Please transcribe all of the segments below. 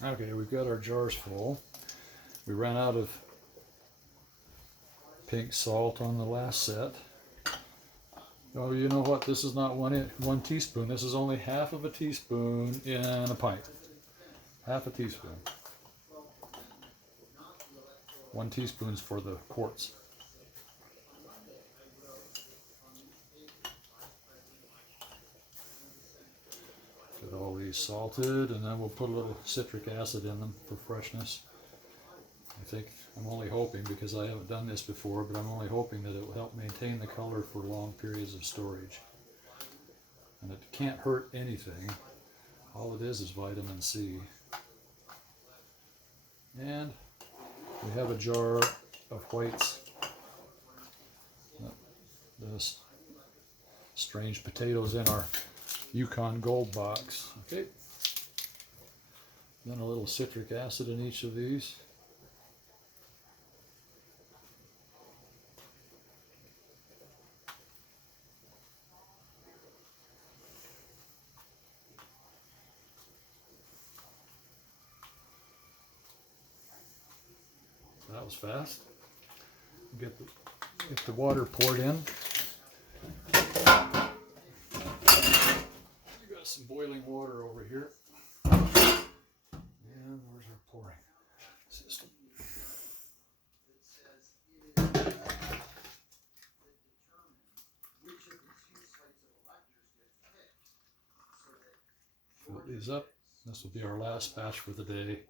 Okay, we've got our jars full. We ran out of pink salt on the last set. Oh, you know what? This is not one teaspoon. This is only half of a teaspoon in a pint. Half a teaspoon. 1 teaspoon's for the quarts. Get all these salted, and then we'll put a little citric acid in them for freshness. I'm only hoping, because I haven't done this before, but I'm only hoping that it will help maintain the color for long periods of storage. And it can't hurt anything. All it is vitamin C. And we have a jar of whites. This strange potatoes in our Yukon Gold box. Okay. Then a little citric acid in each of these. That was fast. Get the water poured in. We got some boiling water over here. And where's our pouring system? Fill these up. This will be our last batch for the day.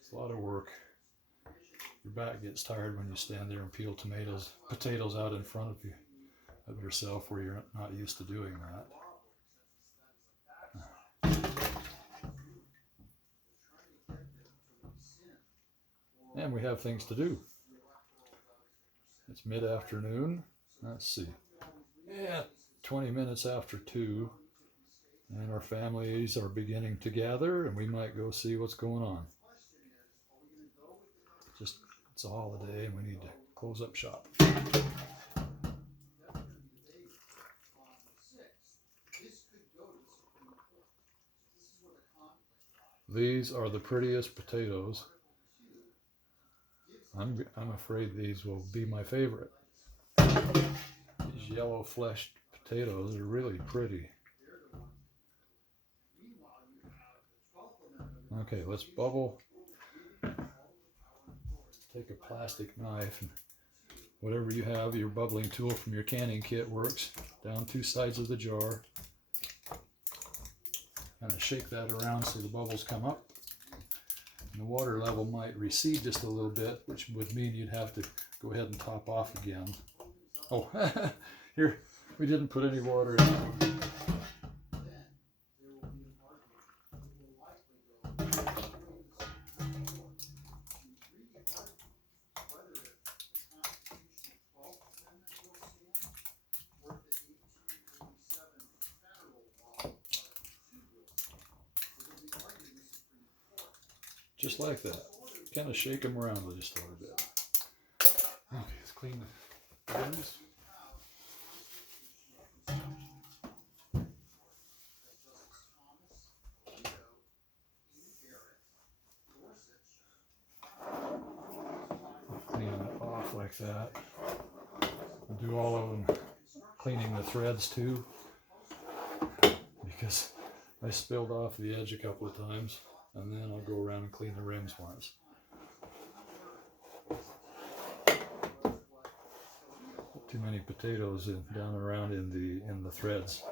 It's a lot of work. Your back gets tired when you stand there and peel potatoes out in front of yourself, where you're not used to doing that. And we have things to do. It's mid-afternoon. Let's see. Yeah, 20 minutes after 2. And our families are beginning to gather, and we might go see what's going on. It's a holiday, and we need to close up shop. These are the prettiest potatoes. I'm afraid these will be my favorite. These yellow fleshed potatoes are really pretty. Okay, let's bubble. Take a plastic knife, and whatever you have, your bubbling tool from your canning kit works. Down 2 sides of the jar. Kind of shake that around so the bubbles come up. And the water level might recede just a little bit, which would mean you'd have to go ahead and top off again. Oh, here, we didn't put any water in. Just like that. Kind of shake them around just a little bit. Okay, let's clean the rims. Clean them off like that. I'll do all of them, cleaning the threads too, because I spilled off the edge a couple of times. And then I'll go around and clean the rims once. Too many potatoes down around in the threads.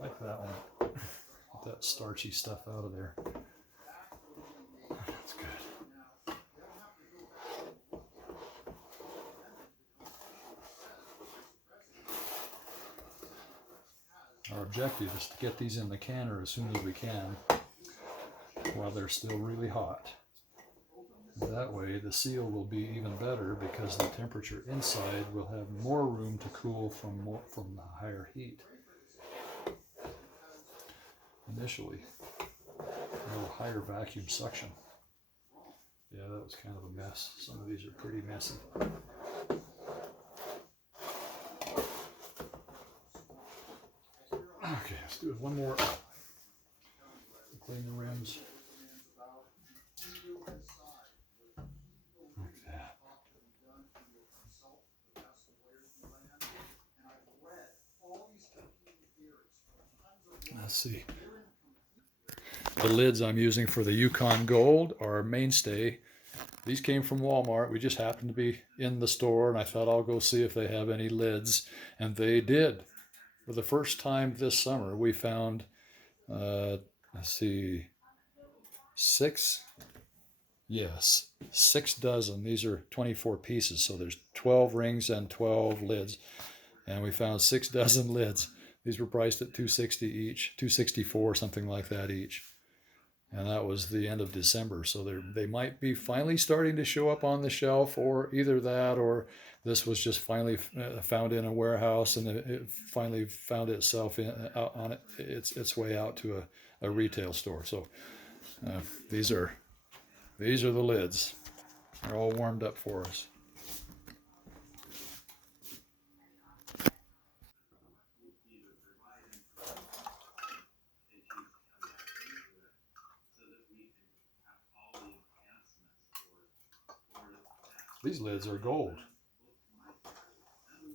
Like that one. Get that starchy stuff out of there. That's good. Our objective is to get these in the canner as soon as we can while they're still really hot. That way the seal will be even better, because the temperature inside will have more room to cool from the higher heat. Initially, a little higher vacuum suction. Yeah, that was kind of a mess. Some of these are pretty messy. Okay, let's do one more. Clean the rims. Like that. Let's see. The lids I'm using for the Yukon Gold are mainstay. These came from Walmart. We just happened to be in the store, and I thought I'll go see if they have any lids, and they did. For the first time this summer, we found, let's see, 6 dozen. These are 24 pieces, so there's 12 rings and 12 lids, and we found 6 dozen lids. These were priced at $260 each, $264, something like that each. And that was the end of December, so they might be finally starting to show up on the shelf, or either that, or this was just finally found in a warehouse, and it finally found itself out on its way out to a retail store. So these are the lids. They're all warmed up for us. These lids are gold.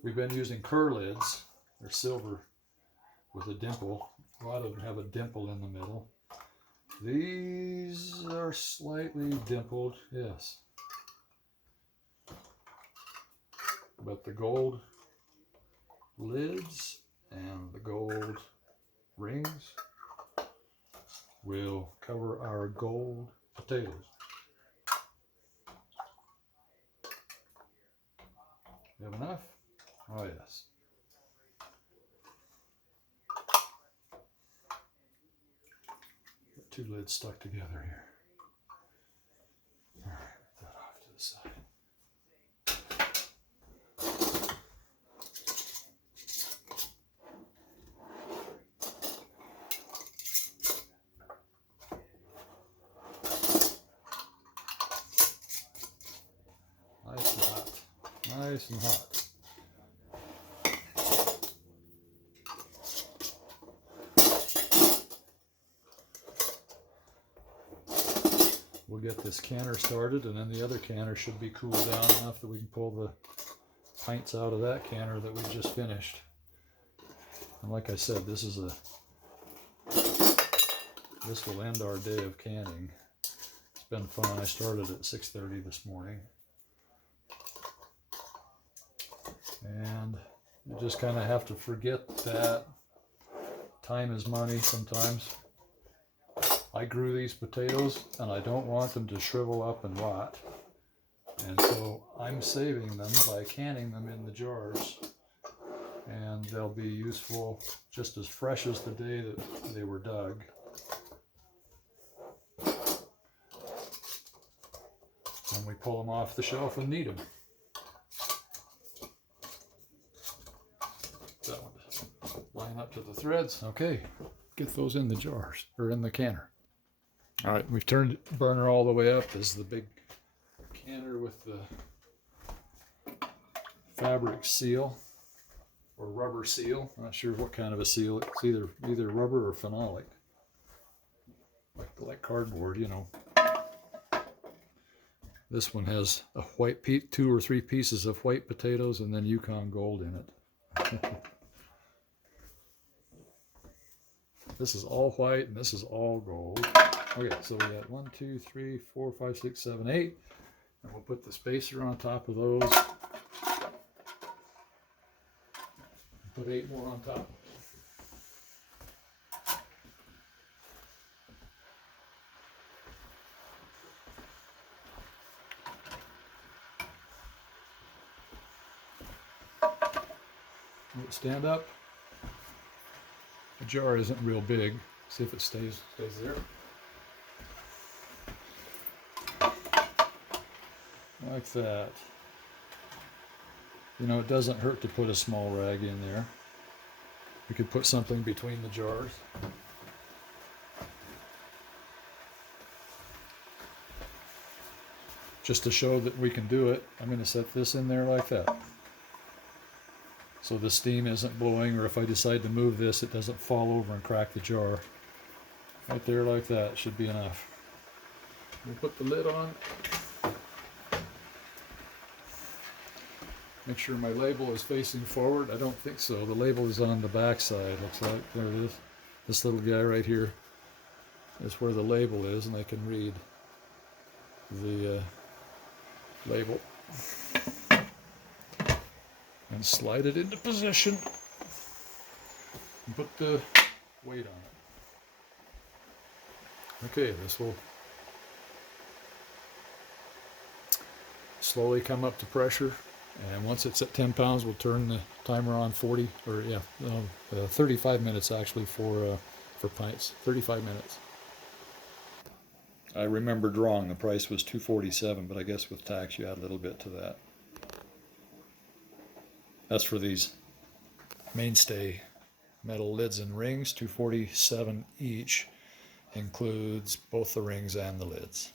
We've been using Kerr lids. They're silver with a dimple. A lot of them have a dimple in the middle. These are slightly dimpled, yes. But the gold lids and the gold rings will cover our gold potatoes. You have enough? Oh yes. Got 2 lids stuck together here. All right, put that off to the side. Nice and hot. Nice and hot. We'll get this canner started, and then the other canner should be cooled down enough that we can pull the pints out of that canner that we just finished. And like I said, this will end our day of canning. It's been fun. I started at 6:30 this morning. And you just kind of have to forget that time is money sometimes. I grew these potatoes, and I don't want them to shrivel up and rot. And so I'm saving them by canning them in the jars. And they'll be useful just as fresh as the day that they were dug. When we pull them off the shelf and need them. That one line up to the threads. Okay, get those in the jars, or in the canner. All right, we've turned the burner all the way up. This is the big canner with the fabric seal or rubber seal. I'm not sure what kind of a seal. It's either rubber or phenolic, like cardboard, you know. This one has a white 2 or 3 pieces of white potatoes and then Yukon Gold in it. This is all white and this is all gold. Okay, so we got 1, 2, 3, 4, 5, 6, 7, 8. And we'll put the spacer on top of those. Put 8 more on top. Will it stand up? The jar isn't real big. See if it stays there. Like that. You know, it doesn't hurt to put a small rag in there. We could put something between the jars. Just to show that we can do it, I'm going to set this in there like that. so the steam isn't blowing, or if I decide to move this, it doesn't fall over and crack the jar. Right there like that should be enough. We'll put the lid on. Make sure my label is facing forward. I don't think so. The label is on the back side, looks like. There it is. This little guy right here is where the label is, and I can read the label. And slide it into position. And put the weight on it. Okay, this will slowly come up to pressure. And once it's at 10 pounds, we'll turn the timer on 35 minutes actually for pints. 35 minutes. I remembered wrong. The price was $247, but I guess with tax you add a little bit to that. That's for these mainstay metal lids and rings. $247 each. Includes both the rings and the lids.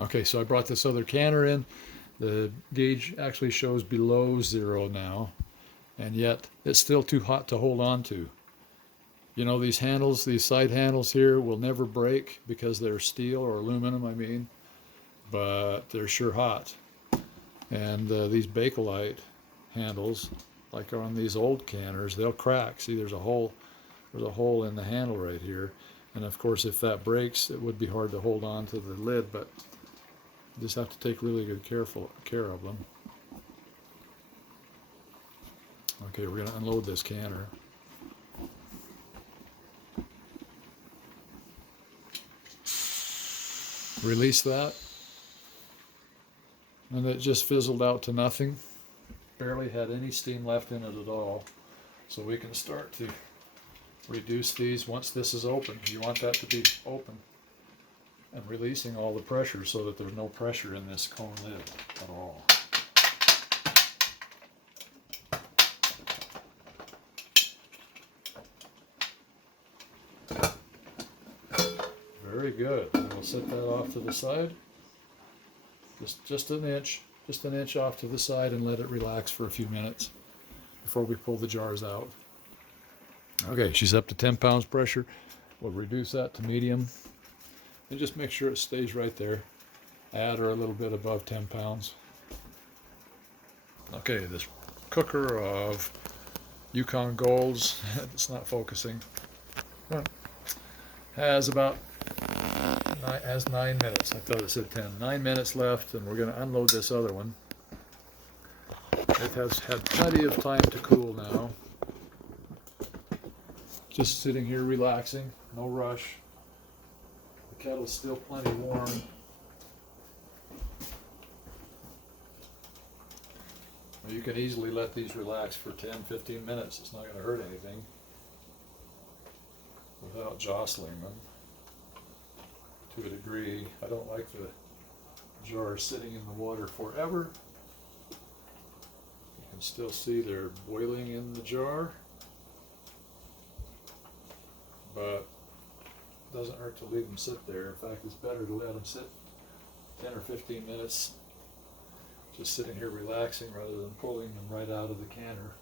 Okay, so I brought this other canner in. The gauge actually shows below 0 now, and yet it's still too hot to hold on to. You know, these handles, these side handles here will never break because they're steel or aluminum, I mean, but they're sure hot. And these Bakelite handles, like on these old canners, they'll crack. See, there's a hole in the handle right here. And of course, if that breaks, it would be hard to hold on to the lid, but you just have to take really good care of them. Okay, we're going to unload this canner. Release that. And it just fizzled out to nothing. Barely had any steam left in it at all. So we can start to reduce these once this is open. You want that to be open. And releasing all the pressure so that there's no pressure in this cone lid at all. Very good. And we'll set that off to the side. Just an inch off to the side, and let it relax for a few minutes before we pull the jars out. Okay, she's up to 10 pounds pressure. We'll reduce that to medium. And just make sure it stays right there. At or a little bit above 10 pounds. Okay, this cooker of Yukon Golds, it's not focusing, has 9 minutes. I thought it said 10. 9 minutes left, and we're going to unload this other one. It has had plenty of time to cool now. Just sitting here relaxing, no rush. The kettle's still plenty warm. Well, you can easily let these relax for 10-15 minutes. It's not going to hurt anything without jostling them to a degree. I don't like the jar sitting in the water forever. You can still see they're boiling in the jar, but it doesn't hurt to leave them sit there. In fact, it's better to let them sit 10 or 15 minutes just sitting here relaxing rather than pulling them right out of the canner.